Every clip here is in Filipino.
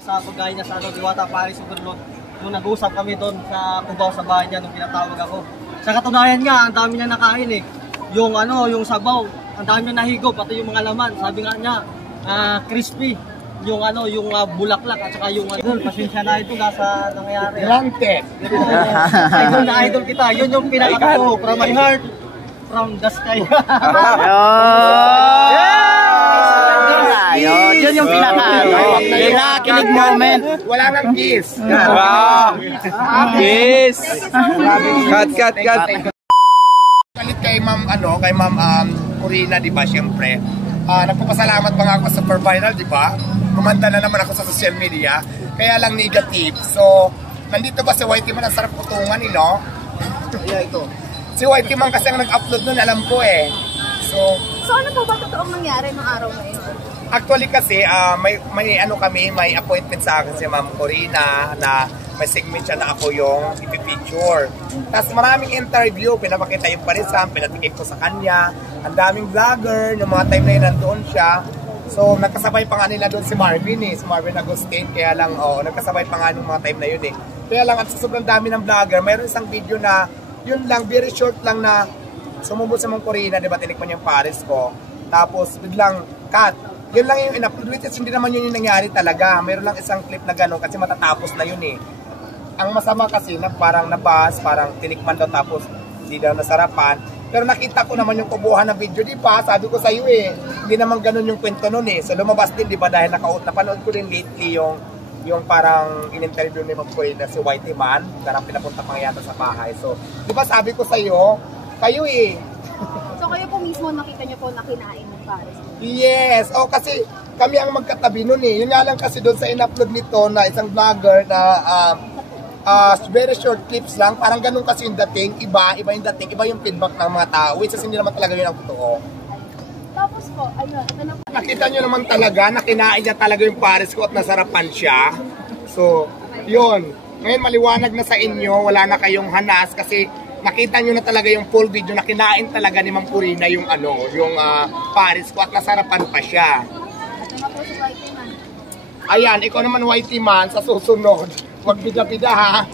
Sa pagkain niya sa Diwata Paris Overload, nung nag-usap kami doon sa Cubao sa bahay niya nung pinatawag ako. Sa katunayan nga, ang dami niya nakain eh. Yung yung sabaw, ang dami niya nahigo, pati yung mga laman. Sabi nga niya, crispy. Yung bulaklak at saka yung pasensya na ito sa nangyayari. Granted. Idol na idol kita. Yun yung pinaka-to from my heart, from the sky. Yun yung pinaka-kilig moment. Wala nang kiss. Kiss. Cut. Kalit kay Ma'am Corina, di ba, syempre. Nagpapasalamat pa nga ako sa Super Viral, di ba? Kumanda na naman ako sa social media. Kaya lang negative. So, nandito ba si Whitey Man? Ang sarap putungan, no? Ito. Si Whitey Man kasi ang nag-upload nun, alam ko eh. So ano po ba totoong nangyari nung araw na yun? Actually kasi, may appointment sa akin si Ma'am Corina na may segment siya na ako yung ipipicture. Tapos maraming interview, pinapakita yung parisan, pinatikin ko sa kanya. Ang daming vlogger, yung mga time na yun nandoon siya. So nagkasabay pa nga nila doon si Marvin Agustin, kaya lang, nagkasabay pa nga nung mga time na yun eh. Kaya lang, at sobrang dami ng vlogger, mayroon isang video na, yun lang, very short lang na sumubot sa Ma'am Corina, di ba, tinikman yung Paris ko. Tapos biglang cut. Yun lang yung in-upload, which is hindi naman yun yung nangyari talaga. Mayroon lang isang clip na gano'n kasi matatapos na yun eh. Ang masama kasi na parang nabas, parang tinikman daw tapos hindi daw nasarapan. Pero nakita ko naman yung kubuhan ng video, di ba? Sabi ko sa iyo eh, hindi naman gano'n yung kwento nun eh. So lumabas din, di ba, dahil napanood ko din lately yung parang in-interview ni Ma'am Corina si Whitey Man, na pinapunta pa yata sa bahay. So, di ba sabi ko sa iyo, kayo eh. So kayo po mismo nakita niyo po na kinain ng Paris? Yes. Kasi kami ang magkatabi nun eh. Yun nga lang kasi doon sa in-upload nito na isang vlogger na very short clips lang. Parang ganun kasi yung dating. Iba yung dating. Iba yung feedback ng mga tao. Which is hindi naman talaga yun ang totoo. Tapos po, ayun. Nakita nyo naman talaga na kinain niya talaga yung Paris ko at nasarapan siya. So, yun. Ngayon maliwanag na sa inyo. Wala na kayong hanas kasi nakita nyo na talaga yung full video na kinain talaga ni Ma'am Corina yung Paris ko at nasarapan pa siya. Ito na po si Whitey Man. Ayan, ikaw naman Whitey Man, sa susunod, huwag bida-bida ha.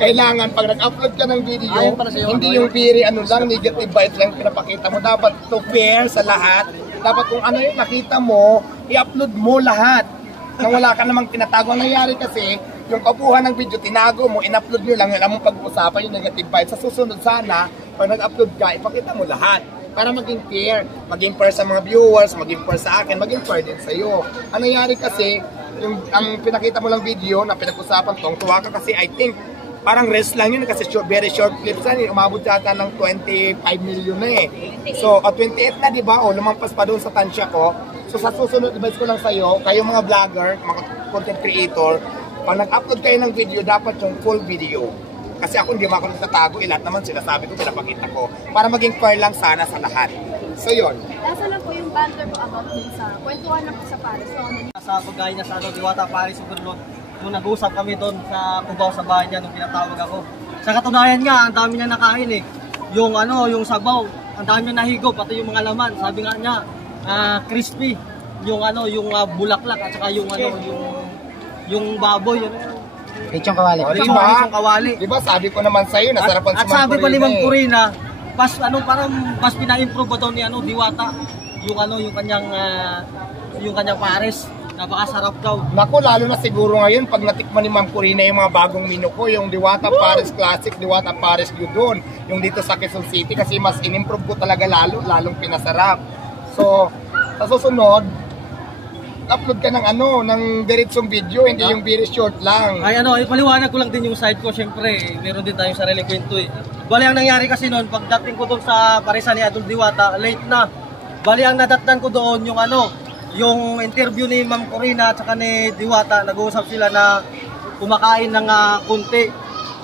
Kailangan pag nag-upload ka ng video, hindi yung very negative vibe lang pinapakita mo. Dapat to fair sa lahat. Dapat kung ano yung nakita mo, i-upload mo lahat. Nang wala ka namang tinatago. Ang nangyari kasi, yung kabuuan ng video, tinago mo, in-upload nyo lang, alam mong pag-uusapan yung negative vibe. Sa susunod sana, pag nag-upload ka, ipakita mo lahat. Para maging fair. Maging fair sa mga viewers, maging fair sa akin, maging fair din sa'yo. Ang nangyari kasi, ang pinakita mo lang video na pinag-usapan tong, tuwa ka kasi I think, parang rest lang yun kasi very short clips yan. Umabot yata ng 25 million na eh. So, 28 na diba? Lumampas pa doon sa tansya ko. So, sa susunod, advice ko lang sa'yo, kayong mga vlogger, mga content creator, pag nag-upload kayo ng video, dapat yung full video. Kasi ako hindi ako nagtatago, lahat naman sinasabi ko, pinapakita ko. Para maging fair lang sana sa lahat. So yun. Nasa lang po yung banter po about din sa kwentuhan lang po sa Paris. Sa pagkain niya sa Diwata Paris Overload, nung nag-usap kami doon sa Cubao sa bahay niya nung pinatawag ako. Sa katunayan nga, ang dami niya nakain eh. Yung sabaw, ang dami niya nahigo, pati yung mga laman. Sabi nga niya, crispy. Yung bulaklak at saka yung baboy, Lechong kawali. Lechong kawali. Diba sabi ko naman sa'yo, nasarapan at sabi pa ni Ma'am Corina, parang mas pina-improve pa daw ni Diwata yung kanyang Paris. Napakasarap daw. Naku, lalo na siguro ngayon pag natikman ni Ma'am Corina yung mga bagong menu ko, yung Diwata Paris Classic, Diwata Paris Gyudon, yung dito sa Quezon City kasi mas in-improve ko talaga lalong pinasarap. So, sa susunod, upload ka ng diretsong video, hindi yung very short lang. Ay paliwanag ko lang din yung side ko, syempre, meron din tayong sariling kwento eh. Bali ang nangyari kasi noon, pagdating ko doon sa Parisan ni Adol Diwata, late na. Bali ang nadatnan ko doon yung interview ni Ma'am Corina at saka ni Diwata, nag-uusap sila na kumakain ng kunti.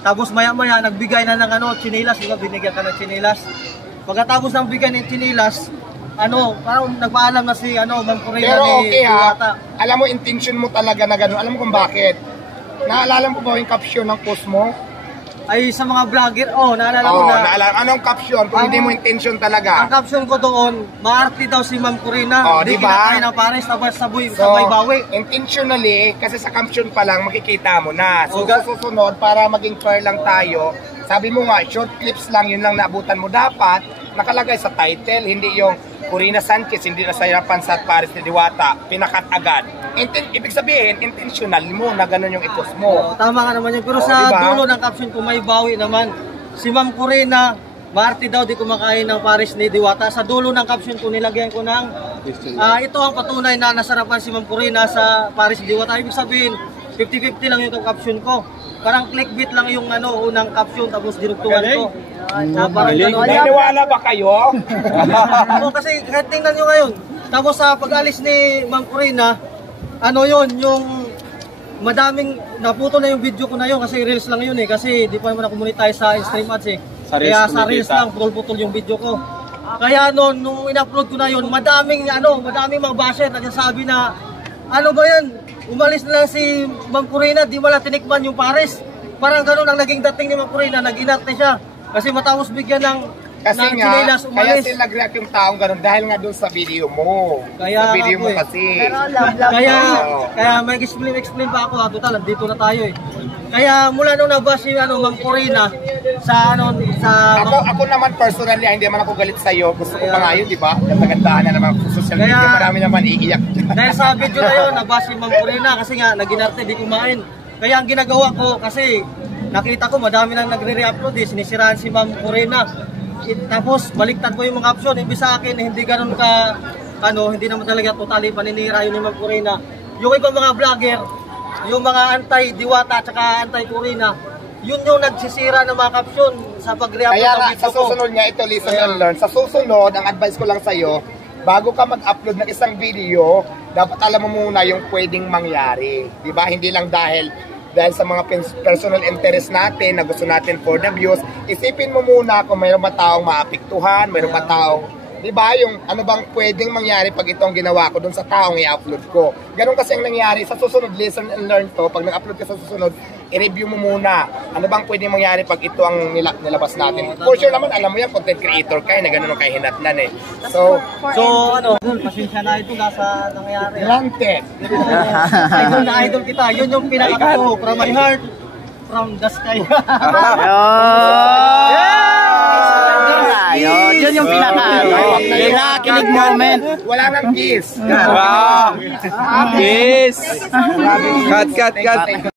Tapos maya-maya nagbigay na ng chinelas, diba? Binigyan ka ng chinelas. Pagkatapos ng bigay ng chinelas, parang nagpaalam na si Ma'am Corina. Pero ni okay Diwata. Alam mo, intention mo talaga na gano'n. Alam mo kung bakit? Naalala mo ba yung caption ng post mo? ay sa mga vlogger, naalala ko Oh, na. anong caption? Kung hindi mo intention talaga. Ang caption ko doon, maarte daw si Ma'am Corina. Oh, Di diba? kinakain ng pares, sabay bawi. Intentionally, kasi sa caption pa lang, makikita mo na. So, Okay. susunod, para maging fair lang tayo, sabi mo nga, short clips lang, yun lang naabutan mo. Dapat, nakalagay sa title, hindi yung Corina Sanchez, hindi nasayarapan sa Paris ni Diwata, pinakat agad. Ibig sabihin, intentional mo na ganun yung ipost mo. Tama nga naman yun. Pero Oh, sa diba? dulo ng caption ko, may bawi naman. Si Ma'am Corina, maarte daw di kumakain ng pares ni Diwata. Sa dulo ng caption ko, nilagyan ko ng ito ang patunay na nasarapan si Ma'am Corina sa pares ni Diwata. Ibig sabihin, 50-50 lang yung caption ko. Parang clickbait lang yung unang caption, tapos dinugtungan ko. Parang ganun. Naniwala ba kayo? Kasi kahit tingnan nyo ngayon, tapos sa pag-alis ni Ma'am Corina, yung madaming, naputo na yung video ko na yun kasi reels lang yun kasi di pa naman na-monetize sa stream ads Kaya sa reels lang, putol-putol yung video ko. Kaya nung in-upload ko na yun, madaming mga basher nagsasabi na, ano ba yan? Umalis na lang si Ma'am Corina, di wala tinikman yung pares. Parang ganun ang naging dating ni Ma'am Corina, nag-inarte siya. Kasi matapos bigyan ng Kasi nga, chinelas, kaya umalis. sila nag-react yung taong ganun dahil nga doon sa video mo. Kaya sa video mo ako kasi. Kaya may explain pa ako total dito na tayo Kaya mula nung nabas si Ma'am Corina sa Ako naman personally, hindi naman ako galit sa iyo. Gusto ko pa nga yun, di ba? Ganda-gandahan na naman sa social media, Kaya- marami naman iiyak dyan. dahil sa video na yun nabas si Ma'am Corina kasi nga naginarte di kumain. Kaya ang ginagawa ko kasi nakita ko madami nang nagre-re-upload sinisiraan si Ma'am Corina. Tapos baliktad ko yung mga caption, ibig sa akin hindi ganoon hindi naman talaga totally paninira yun ni Ma'am Corina. Yung ibang mga vlogger, yung mga anti-Diwata at anti-Corina, yun yung nagsisira ng mga caption sa pag-re-upload Kaya ng nga, video sa ko. susunod nga ito, listen and learn. Sa susunod, ang advice ko lang sa iyo, bago ka mag-upload ng isang video, dapat alam mo muna yung pwedeng mangyari. Di ba? Hindi lang dahil sa mga personal interest natin na gusto natin for the views, isipin mo muna kung mayroon ba taong maapektuhan, mayroon ba taong, di ba, yung ano bang pwedeng mangyari pag ito ang ginawa ko dun sa taong i-upload ko. Ganon kasi ang nangyari. Sa susunod, listen and learn to. Pag nag-upload ka sa susunod, i-review mo muna. Ano bang pwedeng mangyari pag ito ang nilabas natin. For sure naman, alam mo yan, content creator ka, na ganon ang kahinatnan So, pasensya na ito sa nangyayari. granted. Idol na idol kita. Yun yung pinaka ko from my heart, from the sky. Yun yung pinaka-kilig moment. Wala nang kiss. Wow! Yes! Cut.